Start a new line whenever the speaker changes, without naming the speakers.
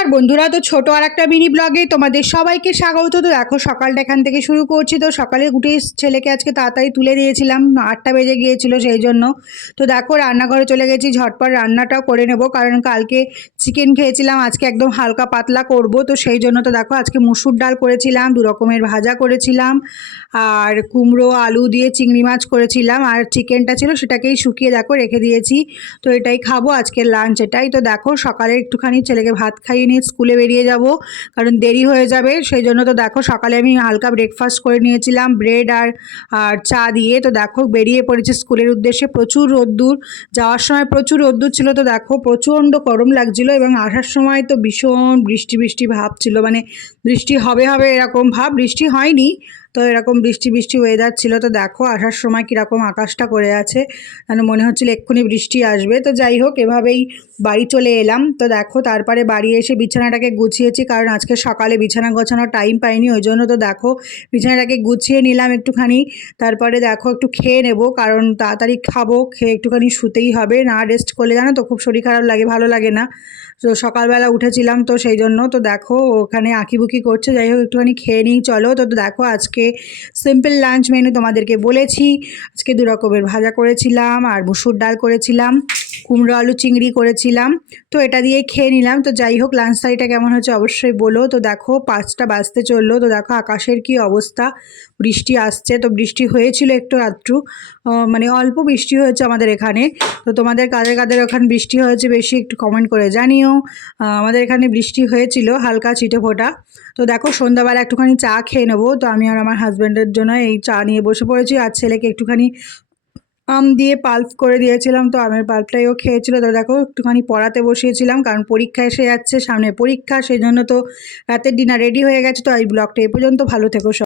নমস্কার বন্ধুরা, তো ছোট আর একটা মিনি ব্লগে তোমাদের সবাইকে স্বাগত। তো দেখো, সকালটা এখান থেকে শুরু করছি। তো সকালে উঠে ছেলেকে আজকে তাড়াতাড়ি তুলে দিয়েছিলাম। আটটা বেজে গিয়েছিল সেই জন্য। তো দেখো, রান্নাঘরে চলে গেছি, ঝটপট রান্নাটাও করে নেব। কারণ কালকে চিকেন খেয়েছিলাম, আজকে একদম হালকা পাতলা করব। তো সেই জন্য তো দেখো, আজকে মুসুর ডাল করেছিলাম, দু রকমের ভাজা করেছিলাম, আর কুমড়ো, আলু দিয়ে চিংড়ি মাছ করেছিলাম। আর চিকেনটা ছিল, সেটাকেই শুকিয়ে দেখো রেখে দিয়েছি। তো এটাই খাব আজকের লাঞ্চ এটাই। তো দেখো, সকালে একটুখানি ছেলেকে ভাত খাইয়ে নিয়ে স্কুলে বেরিয়ে যাব, কারণ দেরি হয়ে যাবে। সেই জন্য তো দেখো সকালে আমি হালকা ব্রেকফাস্ট করে নিয়েছিলাম ব্রেড আর আর চা দিয়ে। তো দেখো বেরিয়ে পড়েছে স্কুলের উদ্দেশ্যে। প্রচুর রোদ্দুর, যাওয়ার সময় প্রচুর রোদ্দুর ছিল তো দেখো, প্রচণ্ড গরম লাগছিল এবং আসার সময় তো ভীষণ বৃষ্টি বৃষ্টি ভাব ছিল। মানে বৃষ্টি হবে হবে এরকম ভাব, বৃষ্টি হয়নি। তো এরকম বৃষ্টি বৃষ্টি ওয়েদার ছিল। তো দেখো আসার সময় কীরকম আকাশটা করে আছে। মানে মনে হচ্ছিল এক্ষুনি বৃষ্টি আসবে। তো যাই হোক, এভাবেই বাড়ি চলে এলাম। তো দেখো তারপরে বাড়ি এসে বিছানাটাকে গুছিয়েছি, কারণ আজকে সকালে বিছানা গোছানোর টাইম পাইনি। ওই জন্য তো দেখো বিছানাটাকে গুছিয়ে নিলাম একটুখানি। তারপরে দেখো একটু খেয়ে নেব, কারণ তাড়াতাড়ি খাব, খেয়ে একটুখানি শুতেই হবে। না রেস্ট করলে জানো তো খুব শরীর খারাপ লাগে, ভালো লাগে না। তো সকালবেলা উঠেছিলাম তো সেই জন্য। তো দেখো ওখানে আঁকিবুকি করছে, যাই হোক একটুখানি খেয়ে নিই, চলো। তো দেখো আজকে সিম্পল লাঞ্চ মেনু তোমাদেরকে বলেছি। আজকে দু রকমের ভাজা করেছিলাম আর মুসুর ডাল করেছিলাম। কুমড়ো আলু চিংড়ি করেছিলাম। তো এটা দিয়ে খেয়ে নিলাম। তো যাই হোক লাঞ্চ থালিটা কেমন হচ্ছে অবশ্যই বলো। তো দেখো, পাঁচটা বাজতে চলল। তো দেখো, আকাশের কি অবস্থা? বৃষ্টি আসছে। তো বৃষ্টি হয়েছিল একটু আধটু। মানে অল্প বৃষ্টি হয়েছে আমাদের এখানে। তো তোমাদের কাদের কাদের ওখানে বৃষ্টি হয়েছে বেশি একটু কমেন্ট করে জানিও। আমাদের এখানে বৃষ্টি হয়েছিল হালকা ছিটে ফোটা। তো দেখো, সন্ধ্যাবেলা একটুখানি চা খেয়ে নেব। তো আমি আর আমার হাজব্যান্ডের জন্য এই চা নিয়ে বসে পড়েছি। আর ছেলেকে একটুখানি আম দিয়ে পাল্প করে দিয়েছিলাম, তো আমের পাল্পটাই ও খেয়েছিল। তো দেখো, একটুখানি পড়াতে বসিয়েছিলাম, কারণ পরীক্ষা এসে যাচ্ছে সামনে পরীক্ষা, সেই জন্য তো রাতের ডিনার রেডি হয়ে গেছে, তো এই ব্লগটা এ পর্যন্ত ভালো থেকো